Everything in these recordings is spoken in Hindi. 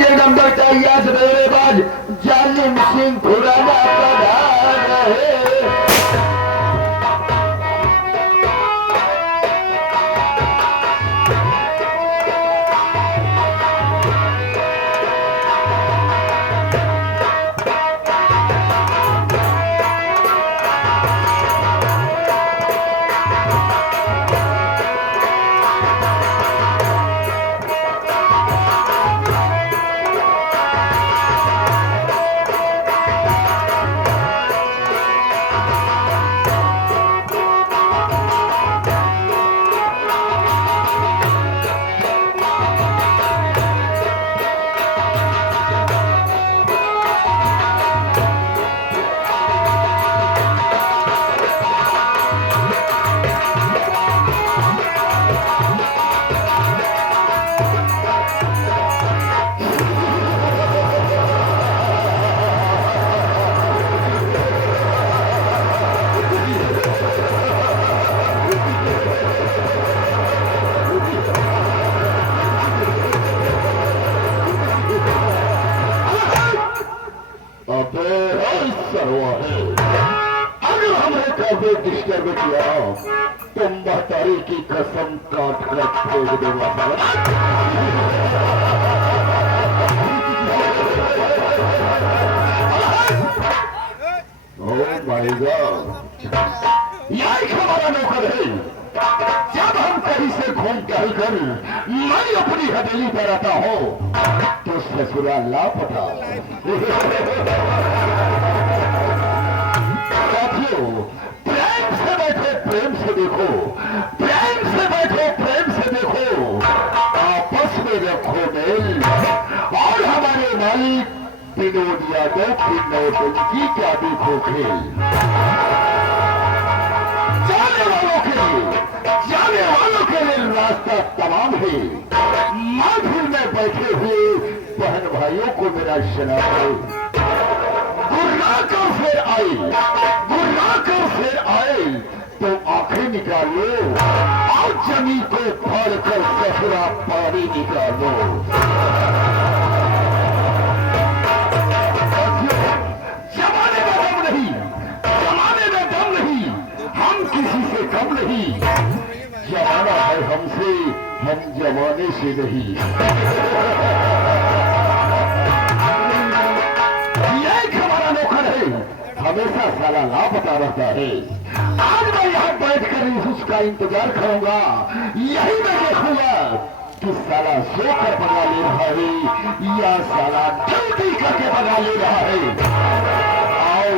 आज एकदम डॉक्टर रेबाज जालिम सिंह खुराना पधार है। अगर हमें कभी डिस्टर्ब किया तुम महतारी की कसम काट कर फेंक देगा। ओह माय गॉड, यही हमारा नौकर है। जब हम कहीं से घूम टहल कर मैं अपनी हवेली पर आता हूँ तो ससुराल लापता। साथियों, प्रेम से बैठे प्रेम से देखो, प्रेम से बैठो प्रेम से देखो, आपस में रखो मेल। और हमारे मालिक विनोद यादव की नौटंकी क्या देखो खेल। जाने वालों के लिए रास्ता तमाम है। महफिल में बैठे हुए बहन भाइयों को मेरा सलाम है। गुर्राकर फिर आए, गुर्राकर फिर आए तो आंखें निकालो और जमीन को फाड़ कर ससुरा पानी निकालो। जमाने में दम नहीं, जमाने में दम नहीं, हम किसी से कम नहीं। जमाना है हमसे, हम जमाने से नहीं। यही हमारा नौकर है, हमेशा साला लापता रहता है। आज मैं यहाँ बैठकर उसका इंतजार करूंगा। यही मैं देखूंगा कि साला सोकर बना ले रहा है या साला जल्दी करके बना ले रहा है। आओ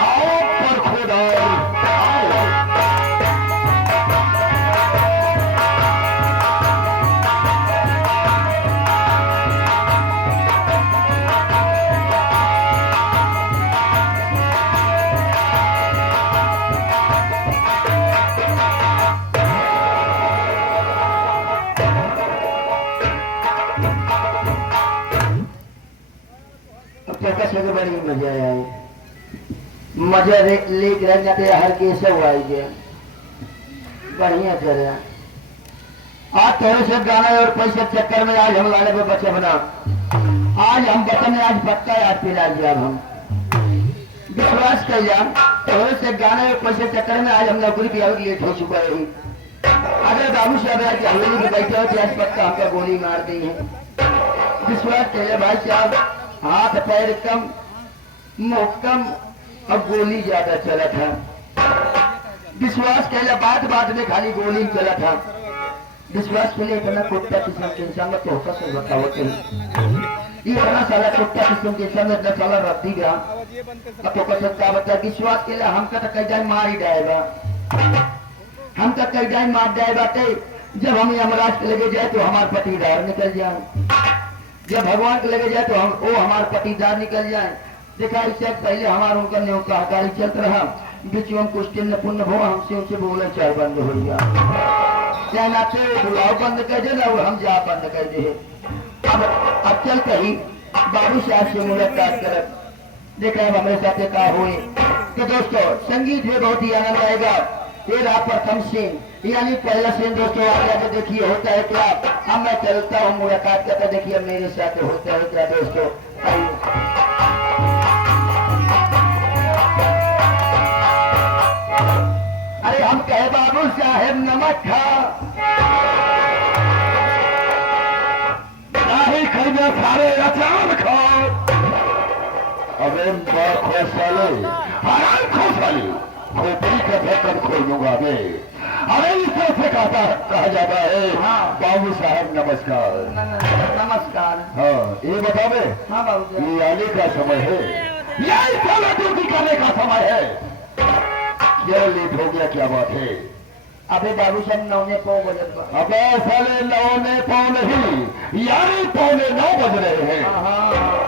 आओ पर खुदा आओ। से बड़ी मजा आया, मजा लेके रहते हर के सब आई गया बढ़िया करे। आज थोड़े से गाना और पैसे चक्कर में आज हम लाने पे बच्चे बना। आज हम बचन आज पक्का याद पिला दिया। हम विश्वास कर लिया थोड़े से गाने और पैसे चक्कर में आज हम नौकरी पे लेट हो चुका है। अगर बाबू साहब हवेली में बैठे हो तो आज पक्का हमका गोली मार दी है। विश्वास कर लिया भाई साहब, हाथ पैर कम मुंह कम और गोली ज्यादा चला था। विश्वास कर लिया बात बात में खाली गोली चला था। विश्वास के लिए इतना कुत्ता किस्म के इंसान में तोहफा से बतावत है। ये इतना सारा कुत्ता किस्म के इंसान में इतना सारा रद्दी गया अब तो कर सकता बता। विश्वास के लिए हमका तो कई जाए मार ही जाएगा, हमका कई जाए मार जाएगा। जब हम यमराज के लगे जाए तो हमारे पटीदार निकल जाए, जब भगवान के लगे जाए तो हम वो हमारे पटीदार निकल जाए। देखा इससे पहले हमारा उनका न्योताकारी चलत रहा। बीच में कुछ दिन पुण्य भो हमसे उनसे बोले चार बंद हो गया। क्या नाते बुलाव बंद कर दे ना हम जा बंद कर दे। अब चल कहीं बाबू साहब से मुलाकात कर देखा अब हमें साथ कहा हुए कि दोस्तों संगीत में बहुत ही आनंद आएगा। ये रहा प्रथम सीन, यानी पहला सीन दोस्तों आ गया। तो देखिए होता है क्या, अब मैं चलता हूँ मुलाकात करता, देखिए मेरे साथ होता है क्या दोस्तों। अरे हम कहे बाबू साहेब नमक खा नहीं खरीदे सारे अचार खाओ। अबे खुश वाले हराम खुश वाली खोपड़ी का ढक्कन खोल दूंगा मैं। अरे इस तरह से कहा जाता है। हाँ। बाबू साहब नमस्कार। नमस्कार। हाँ ये बतावे, हाँ बाबू ये आने का समय है या इस साल ड्यूटी करने का समय है? क्या लेट हो गया, क्या बात है? अबे बाबू साहब 9:15 बजे। अबे साले 9:15 नहीं, यानी 9:15 बज रहे हैं।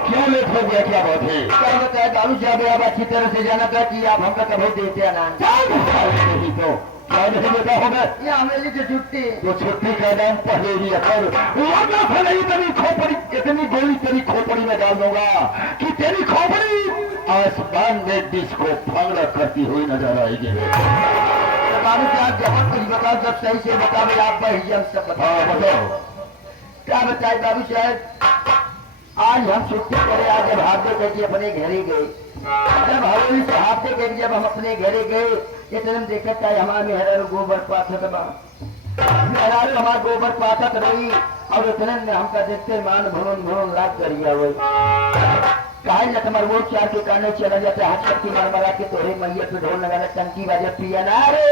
क्यों लेट हो गया, क्या बात है? क्या बताया बाबू साहब, आप अच्छी तरह से जाना था कि आप हमका कभी देते आनंद नहीं तो क्या नहीं देता होगा? ये हमें की छुट्टी तो छुट्टी का नाम पहले ही अकर वरना से नहीं तेरी खोपड़ी, इतनी गोली तेरी खोपड़ी में डाल दूंगा कि तेरी खोपड़ी आसमान में डिस्को भांगड़ा करती हुई नजर आएगी। बाबू साहब जब कुछ बताओ, सब सही से बताओ, आप हम सब बताओ। हाँ बताओ। क्या बताए बाबू साहब, आज हम छुट्टी करे, आज जब हाथे करके अपने घरे गए, जब हवेली से हाथे करके जब हम अपने घरे गए, इतने में देखा था हमारे मेहरा गोबर पाथत बा, मेहरा हमारा गोबर पाथत रही, और इतने में हमका देखते मान भवन भवन लाग करिया हुई कहा न तुम्हारे वो चार के काने चला जाता हाथ शक्ति मार मारा के तोरे मैया पे ढोल लगाना टंकी बाजे पिया ना रे।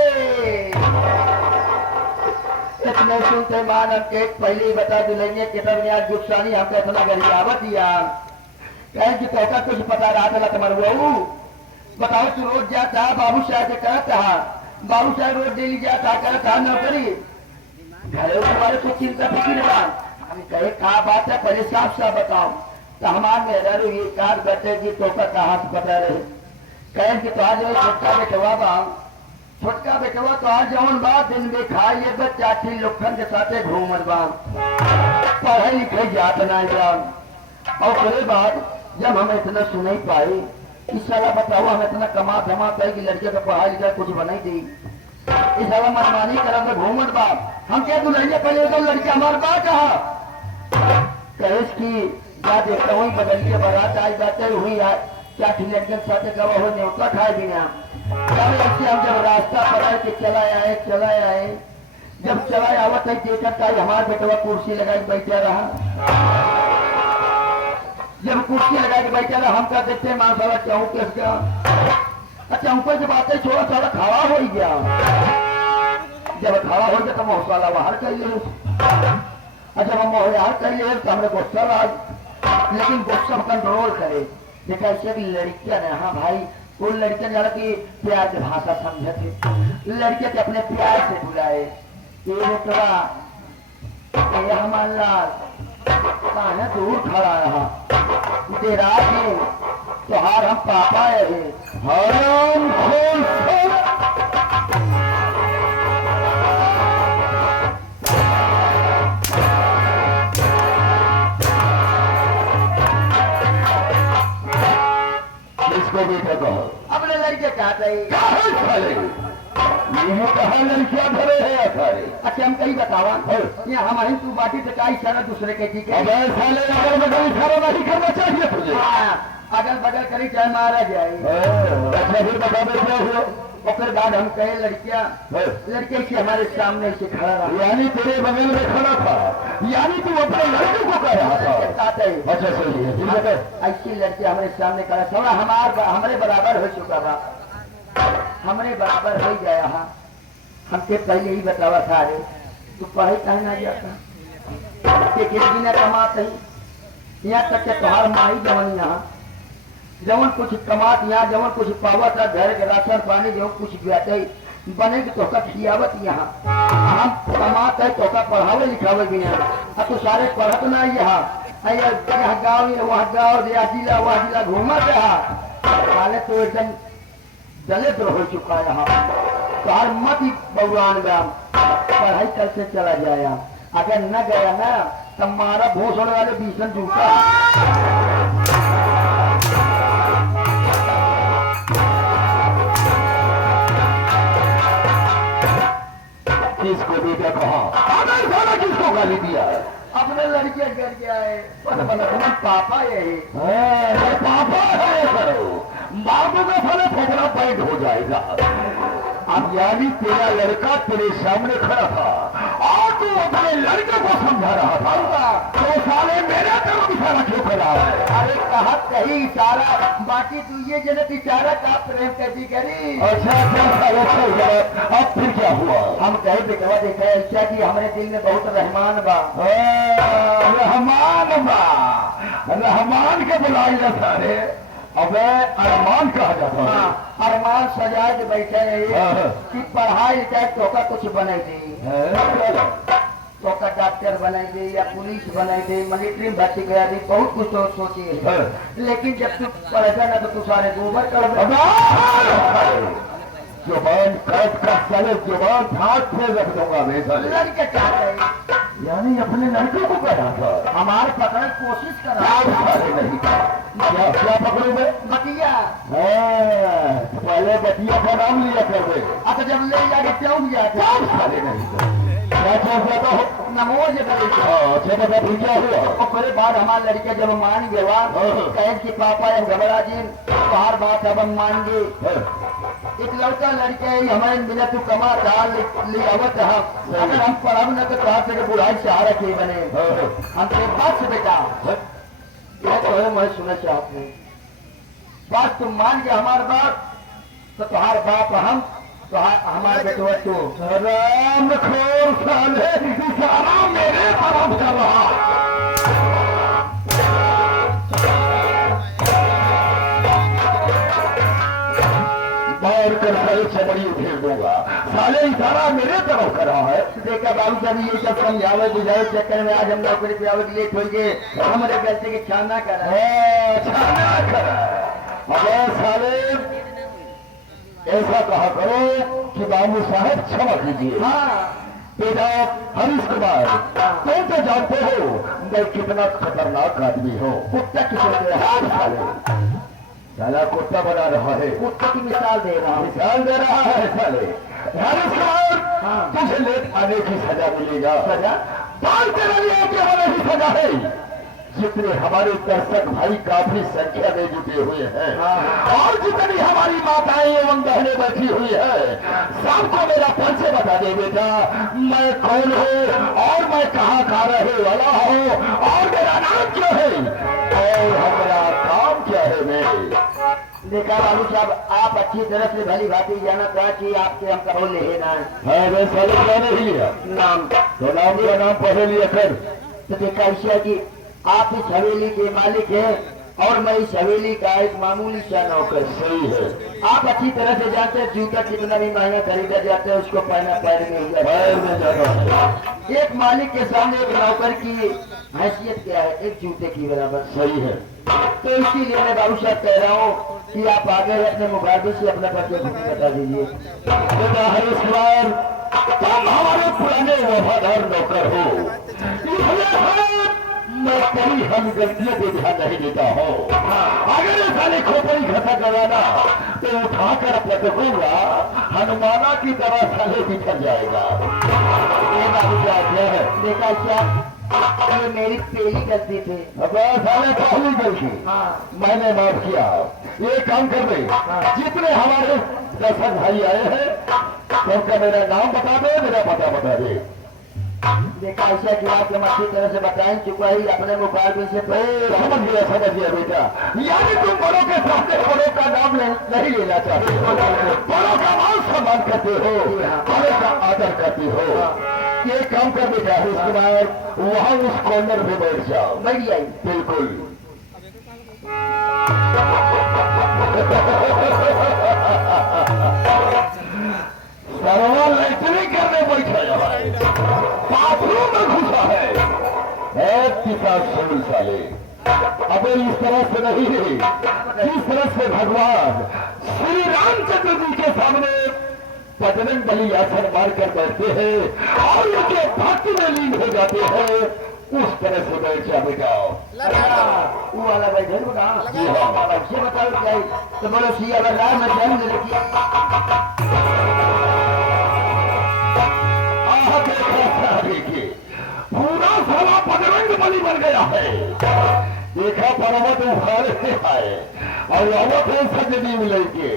इतने सुनते मान हम एक पहले ही बता दिलेंगे कि तब आज गुस्सानी हमको इतना गरियावत दिया, कहे कि तोका कुछ पता रहा था तुम्हारे वो बताओ, तू रोज जाता बाबू साहब से कहता, बाबू साहब रोज डेली जाता कहता नौकरी घरे तुम्हारे कुछ चिंता फिक्र बा। हम कहे कहा बात है, पहले साफ साफ बताओ। तो हमारे मेहरा ये कार बैठे जी तोका कहाँ से पता रहे, कहे कि तो आज छोटका बेटवा बा, छोटका बेटवा तो आज जौन बात दिन में खाइए बच्चा ठीक लोखन के साथे घूमत बा, पढ़े लिखे जात ना जान। और फिर बाद जब हम इतना सुन पाए, इस साला बताओ हम इतना कमा धमा पाए कि लड़के का पढ़ाई लिखा कुछ बनाई दी, इस साला मनमानी करा तो घूमत बा। हम क्या दुल्हनिया पहले तो लड़के हमारे बा कहा कहे की जा देखता वही बदल के बारात आज बातें हुई है, क्या ठीक लड़के के साथ गवा हो न्योता खाए बिना। हम जब रास्ता पकड़ के चला आए, जब चला आवत है देखा था हमारा बेटवा कुर्सी लगा के बैठा रहा, जब कुर्सी लगा के बैठा रहा हम क्या देखते मां साला चौक अच्छा ऊपर से बातें छोड़ा साला खड़ा हो गया, जब खड़ा हो गया तो मौसाला बाहर कर लिए, अच्छा हम बाहर कर लिए तो हमने गुस्सा आज, लेकिन गुस्सा कंट्रोल करे। देखा ऐसे लड़कियां ने, हाँ भाई वो लड़कियां जरा की प्यार की भाषा समझे थे, लड़के के अपने प्यार से बुलाए, हमारा कहा दूर खड़ा रहा तेरा त्योहार हम पापा है हराम खोल। इसको बेटा कहो, अपने लड़के कहते यही कहा लड़कियां भरे है सारे। अच्छा हम कहीं बतावा यहाँ हमारी तू बाटी से का इशारा दूसरे के ठीक है, साले अगर बगल इशारा नहीं करना चाहिए तुझे, अगल बगल करी चाहे मारा जाए। अच्छा फिर बता दे क्या हुआ? और फिर बाद हम कहे लड़के से हमारे सामने से खड़ा रहा, यानी तेरे बगल में खड़ा था, यानी तू अपने लड़के को कह रहा था। अच्छा सही है, ऐसी लड़के हमारे सामने खड़ा, थोड़ा हमारे बराबर हो चुका था, हमरे बराबर हो गया। हमसे पहले ही बतावा था, अरे तू पढ़ाई कहीं ना जाता कि न कमाते यहाँ तक के तुम्हार माही जवन यहाँ जवन कुछ कमात, यहाँ जवन कुछ पावत है, घर के राशन पानी जो कुछ जाते बने तो खियावत, यहाँ हम कमात है तो पढ़ावे लिखावे भी यहाँ, अब तो सारे पढ़त ना यहाँ गाँव वहाँ गाँव जिला वहाँ जिला घूमत रहा, तो एकदम दलित हो चुका है यहाँ, तो हर मत ही बउरान ग्राम पढ़ाई करके चला जाया, अगर न गया ना तो मारा भोसड़े वाले भीषण जूता। ने कहा अगर साला किसको गाली दिया है? अपने लड़के कर गया है पापा यही ये पापा है करो बाबू का साले फोकरा पैंट हो जाएगा। अब यानी तेरा लड़का तेरे सामने खड़ा था और तू अपने लड़के को समझा रहा था तो साले मेरे तरफ इशारा क्यों कर रहा है? अरे कहा कही इशारा बाकी तू ये जगह इशारा का प्रेम कैसी करी। अच्छा अब फिर क्या हुआ? हम कहे बेटवा देखा अच्छा कि हमारे दिल में बहुत रहमान बा। रहमान के बुलाई ना सारे अबे अरमान कहा जाता है। अरमान सजा के बैठे है कि पढ़ाई लिखाई तो का कुछ बने दी तो का डॉक्टर बनाई दे या पुलिस बनाई दे मिलिट्री में भर्ती करा दी बहुत कुछ तो सोची लेकिन जब तू पढ़ेगा ना तो तू सारे गोबर कर जुबान काट का साले जुबान फाट से रख दूंगा मैं साले। लड़के चाहते हैं यानी अपने लड़के को कह रहा था हमारे पकड़ने की कोशिश कर रहा साले नहीं क्या पकड़ू मैं? बतिया पहले बतिया का नाम लिया कर दे। अच्छा जब ले जाके क्यों जाते साले नहीं क्या चौक जाता हो नमोज अच्छा बता फिर क्या हुआ? उसके बाद हमारे लड़के जब मान गया कहे कि पापा घबरा जी बाहर बात अब हम मान गए एक लड़का लड़के हमारे बिना तू कमा लियावत अगर हम पढ़ब न तो कहा से बुढ़ाई सहारा के बने हमसे बस बेटा यह तो है मैं सुना चाहते बस तुम मान के हमारे बात तो तुम्हार बाप हम तो हमारे बेटवा तू राम खोर साले इशारा मेरे तरफ कर रहा बाहर कर साले चमड़ी उठेर दूंगा साले इशारा मेरे तरफ कर रहा है। देखा बाबू साहब ये सब समझावे बुझावे चक्कर में आज हम नौकरी पे आवे लेट हो गए हमारे गलती के छाना कर साले ऐसा कहा करो कि बाबू साहब क्षमा कीजिए। हाँ बेटा हरीश कुमार तुम तो जानते हो मैं कितना खतरनाक आदमी हूँ। कुत्ता किसे साला कुत्ता बना रहा है कुत्ते की मिसाल दे रहा हूँ मिसाल दे रहा है साले। हरीश कुमार तुझे लेट आने की सजा मिलेगा। सजा बाल तेरे लिए केवल ही सजा है जितने हमारे दर्शक भाई काफी संख्या में जुटे हुए हैं और जितनी हमारी माताएं एवं बहनें बैठी हुई है सबको मेरा परिचय बता दे बेटा मैं कौन हूँ और मैं कहाँ का रहे वाला हूँ और मेरा नाम क्या है और हमारा काम क्या है। मैं देखा बाबू साहब आप अच्छी तरह से भली भांति जाना था कि आपसे हम कहो ले लेना है साले क्या नहीं लिया नाम तो नाम का नाम पढ़े लिया कर। तो देखा ऐसा कि आप इस हवेली के मालिक हैं और मैं इस हवेली का एक मामूली सा नौकर। सही है आप अच्छी तरह से जानते हैं जूता कितना भी महंगा खरीदा जाता है उसको पहना पैर में हो जाता है। एक मालिक के सामने एक नौकर की हैसियत क्या है एक जूते की बराबर। सही है तो इसीलिए मैं बाबू साहब कह रहा हूँ कि आप आगे अपने मुकाबले से अपना परिचय बता दीजिए। बेटा हरीश कुमार तुम हमारे पुराने वफादार नौकर हो मैं कभी हम गलतियों को ध्यान नहीं देता हूँ। अगर ये साले खोपड़ी घसा कराना तो उठाकर पटकूंगा हनुमाना की तरह साले बिखर जाएगा। ये बाबू क्या है देखा क्या ये मेरी पहली गलती थी। अब साले पहली गलती मैंने माफ किया। ये काम कर दे जितने हमारे दर्शक भाई आए हैं उनका मेरा नाम बता दे मेरा पता बता दे। देखा ऐसा कि आप अच्छी तरह से बताएं चुका ही अपने मुकाबले से समझ गया बेटा यानी तुम बड़ों के सामने बड़ों का नाम नहीं लेना चाहते हो बड़ों का मान सम्मान करते हो बड़ों का आदर करते हो। ये काम कर बेटा हरीश कुमार वहाँ उस कॉर्नर में बैठ जाओ। बैठ जाइए बिल्कुल सरोवर लैटरी करने बैठे बाथरूम में घुसा है सुन साले। अबे इस तरह से नहीं है जिस तरह से भगवान श्री रामचंद्र जी के सामने बजरंग बली आसन मार कर बैठते हैं और उनके भक्ति में लीन हो जाते हैं उस तरह से बैठ जा बेटा। वो वाला बैठे बताओ क्या तो बोलो सी अगर राम में जन्म ले रखी पानी बन गया है। देखा पर्वत उखाड़े से आए और अवत है सजनी मिलेंगे।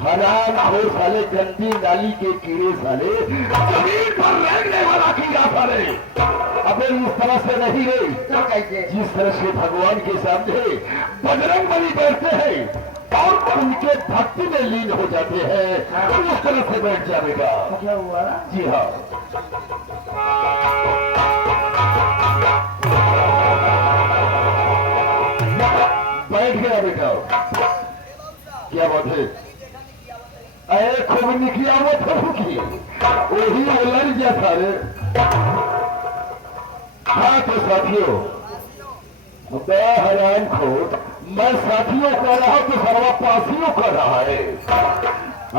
हरान हो साले गंदी नाली के कीड़े साले, जमीन पर रहने वाला कीड़ा साले। अबे इस तरह से नहीं रे, जिस तरह से भगवान के सामने बजरंग बली बैठते हैं और उनके भक्ति में लीन हो जाते हैं, तो उस तरह से बैठ जाएगा। क्या हुआ? जी हाँ, बैठ गया बेटा। क्या बात है? अरे खूब निकलिया वो प्रभु की वही उलझ गया था रे। हाँ तो साथियों, हैरान खो मैं साथियों कह रहा हूं तो सर्वा पासियों कर रहा है।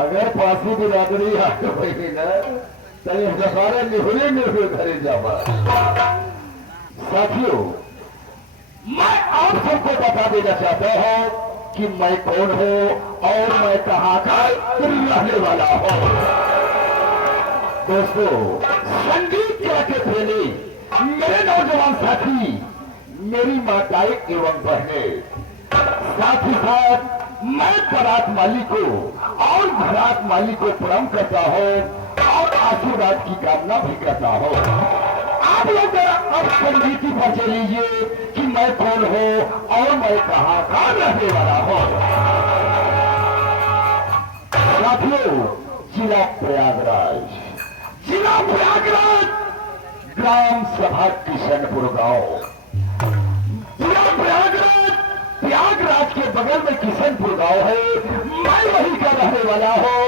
अगर पासी बिरादरी आगे हुई ना तो ये सारे निहुरे निहुरे घरे जावा। साथियों, मैं आप सबको बता देना चाहता हूं कि मैं कौन हूं और मैं कहां का रहने वाला हूं। दोस्तों, संगीत के प्रेमी मेरे नौजवान साथी, मेरी माताएं एवं बहने, साथ ही साथ मैं बारात माली को और बारात माली को प्रणाम करता हूं और आशीर्वाद की कामना भी करता हूं। आप लोग अब संगीति पर लीजिए कि मैं कौन हूं और मैं कहां का रहने वाला हूं। साथियों, जिला प्रयागराज, जिला प्रयागराज, ग्राम सभा किशनपुर गांव। जिला प्रयागराज, प्रयागराज के बगल में किशनपुर गांव है। मैं वही का रहने वाला हूं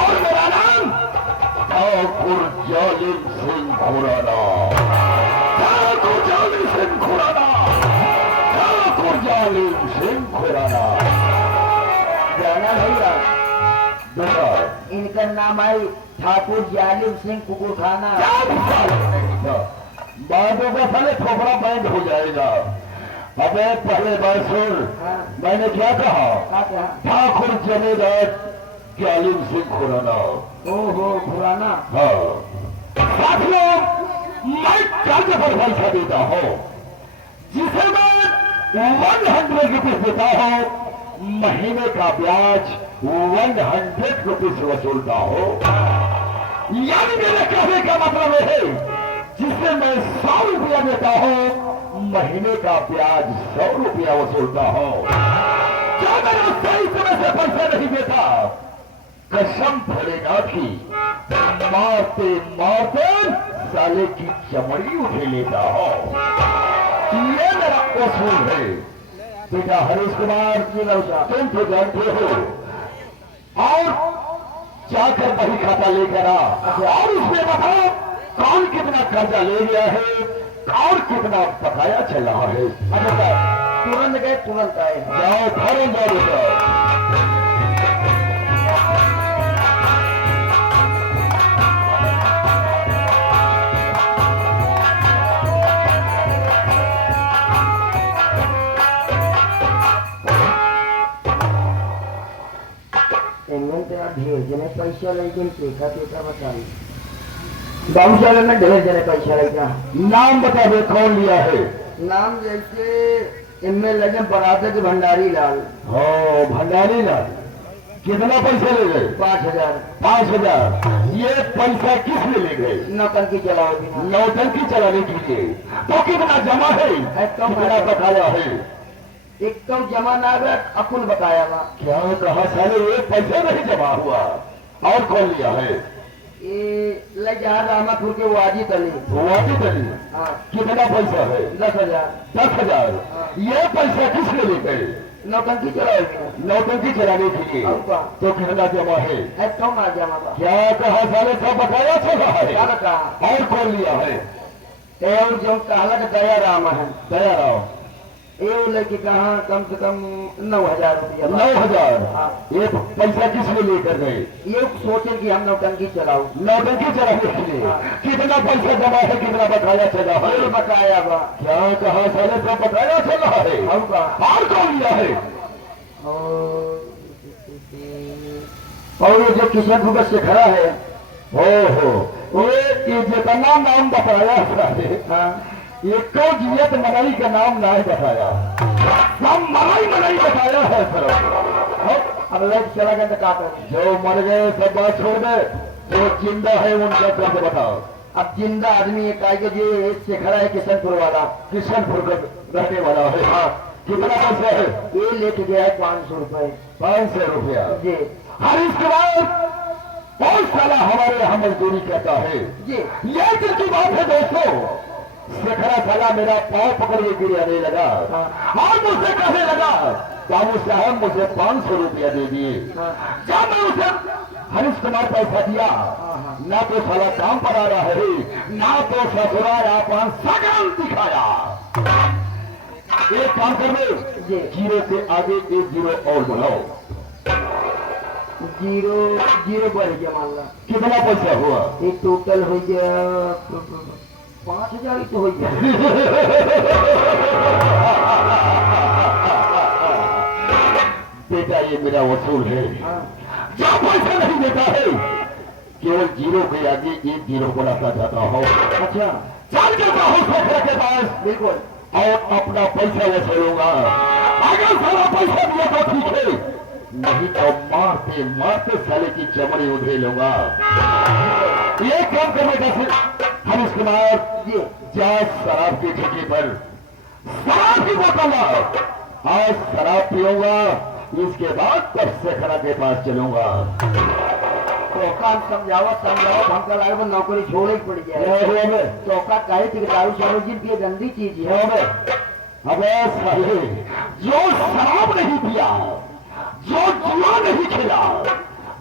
और मेरा नाम ठाकुर जालिम सिंह खुराना। ठाकुर जालिम सिंह खुराना, ठाकुर जालिम सिंह खुराना। जाना भैया, बेटा इनका नाम है ठाकुर जालिम सिंह कुकुर खाना। बातों का साले खोपड़ा बैंड हो जाएगा। अबे पहले बात सुन, हाँ। मैंने क्या कहा? क्या? ठाकुर जमींदार जालिम सिंह खुराना। ओहो पुराना। हाँ साथियों, मैं कर्ज पर पैसा देता हूँ जिसे मैं 100 रुपीज देता हूँ। महीने का ब्याज 100 रुपीज वसूलता हूँ। यानी मेरे कहने का मतलब है जिससे मैं 100 रुपया देता हूँ, महीने का ब्याज 100 रुपया वसूलता हूँ। जो मेरा सही समय से पैसा नहीं देता, कसम पड़ेगा कि मारते मारते साले की चमड़ी उठे लेता हो। ये मेरा उसूल है। बेटा हरीश कुमार जी लौटा, तुम तो जानते हो, और जाकर वही खाता लेकर आ और उसमें बताओ कौन कितना कर्जा ले गया है और कितना बकाया चल रहा है। तुरंत गए तुरंत आए। जाओ घर जाओ बेटा। ढेर जने पैसा लेकिन देखा टेका बताई गौशाला में ढेर जने पैसा लेगा। नाम बता दे कौन लिया है? नाम जैसे इनमें लगे बरादर के भंडारी लाल। हो भंडारी लाल, कितना पैसा ले गए? 5000। 5000। ये पैसा किस में ले गए? नौटंकी चलाओ बिना। नौटंकी चलाने के लिए। तो कितना जमा है? कितना बकाया है? एक तो जमा ना गया, अकुल बकाया बा। क्या कहा साले, एक पैसा नहीं जमा हुआ। और कौन लिया है? ये ले जहाँ रामापुर के वाजिद अली। वाजिद अली। हाँ। कितना पैसा है? 10,000। 10,000। ये पैसा किस में ले गए? नौटंकी चलाओ। नौटंकी चलाने के लिए। तो कितना जमा है? तो ना जमा बा। क्या कहा साले, सब बकाया चल रहा है? क्या कहा? और कौन लिया है? और जो कहला का दया राम है। दया राम। ये लेके कहा कम से कम 9,000 रुपया। 9,000। हाँ। ये पैसा किस में लेकर गए? ये सोचे कि हम नौटंकी चलाओ। नौटंकी चलाने के लिए। कितना पैसा जमा है, कितना बकाया चला है? बकाया बा। क्या कहा साले, सब बकाया चल रहा है? और कौन लिया है? और ये जो किशन भगत से खड़ा है, हो ये जितना नाम बताया है, एक जियत मलाई का नाम ना बताया, सब मलाई मलाई बताया है सर। अब लाइट चला गया तो क्या करें? जो मर गए सब बात छोड़ दे, जो जिंदा है उनका दर्द बताओ। अब जिंदा आदमी एक आएगा जो से खड़ा है किशनपुर वाला, किशनपुर का रहने वाला है। हाँ, कितना पैसा है? ये लेके गया है 500 रुपए। 500 रुपया जी हर इसके बाद बहुत साला हमारे यहाँ मजदूरी करता है। जी ये दिल की बात है दोस्तों। शेखरा साला मेरा पाँव पकड़ के गिराने लगा और मुझसे कहने लगा बाबू साहब मुझे 500 रुपया दे दिए। जब मैं उसे हरीश कुमार पैसा दिया, ना तो साला काम पर आ रहा है, ना तो ससुराल आपन सगन दिखाया। एक काम कर ले, जी। जीरो के आगे एक जीरो और बढ़ाओ। जीरो बढ़ गया मान ला। कितना पैसा हुआ? ये टोटल हो गया 5000 तो हो गया। बेटा ये मेरा वसूल है। जो पैसा नहीं देता है केवल जीरो के आगे एक जीरो बढ़ाता जाता हो। अच्छा चल जाता हो शेखर के पास बिल्कुल, और अपना पैसा वसूलूंगा। अगर सारा पैसा दिया तो ठीक है, नहीं तो मारते मारते साले की चमड़ी उधे लूंगा। ये काम करने का सिर्फ हरीश कुमार जी जा शराब की ठेके पर शराब की बोतल लाओ। आज शराब पीऊंगा, इसके बाद तब शेखरा के पास चलूंगा। तो काम समझाओ हमका लगे नौकरी छोड़े पड़ जाए। चौका कहे थी कि दारू सरोजिन की गंदी चीज है। अबे साले, जो शराब नहीं पिया, जो जुआ नहीं खेला,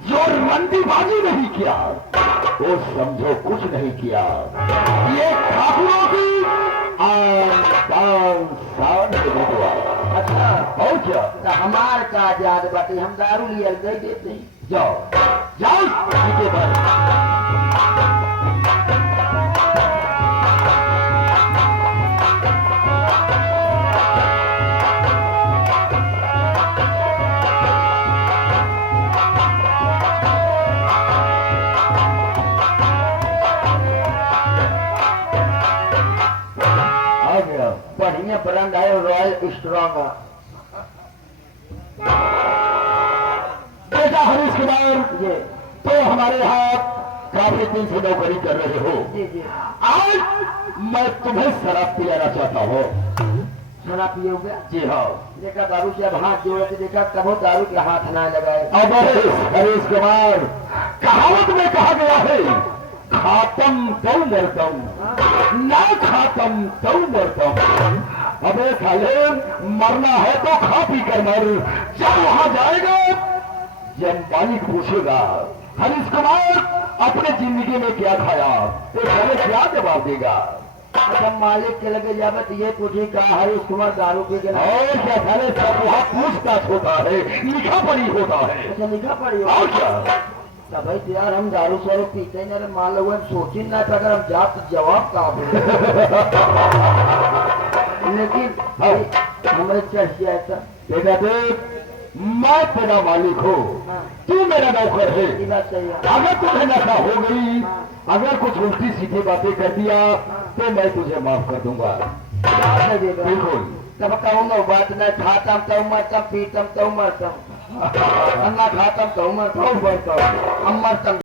जो रंडीबाजी नहीं किया, वो समझो कुछ नहीं किया। ये ठाकुरों की आन शान के बेटवा। अच्छा और क्या? तो हमार का आजाद बाटे, हम दारू लिया दे देते हैं। जाओ जाओ पीछे पर। बढ़िया ब्रांड है रॉयल स्ट्रॉन्ग। बेटा हरीश कुमार जी तो हमारे यहाँ काफी दिन से नौकरी कर रहे हो। जी जी आज मैं तुम्हें शराब पिलाना चाहता हूँ। शराब पियोगे? जी हाँ। देखा दारू से अब हाथ जोड़े थे, देखा कबो दारू के हाथ ना लगाए। अब हरीश कुमार, कहावत में कहा गया है खातम तो मरतम, ना खातम तो मरतम। अबे साले, मरना है तो खा पी कर मर। जब वहां जाएगा, जब मालिक पूछेगा हरीश कुमार अपने जिंदगी में क्या खाया, तो साले क्या जवाब देगा? जब मालिक के लगे जावे तो ये पूछे कहा हरीश कुमार दारू पी के ना। और क्या साले, सब वहां पूछताछ होता है, लिखा पढ़ी होता है। अच्छा लिखा पड़ी हो? और क्या? भाई तो यार हम दारू सारू पीते नहीं, मान लो हम सोची ना था, अगर हम जात तो जवाब कहा बोले। लेकिन हमारे चर्च किया था बेटा देख, मैं तेरा मालिक हूँ, तू मेरा नौकर है। ये बात सही है। अगर तुम्हें नशा हो गई, अगर कुछ उल्टी सीधी बातें कर दिया, तो मैं तुझे माफ कर दूंगा। बिल्कुल। तब कहूँगा बात नहीं, खातम तो मरतम, पीतम तो मरतम, अन्ना खातम तो मरतम, हम मरतम।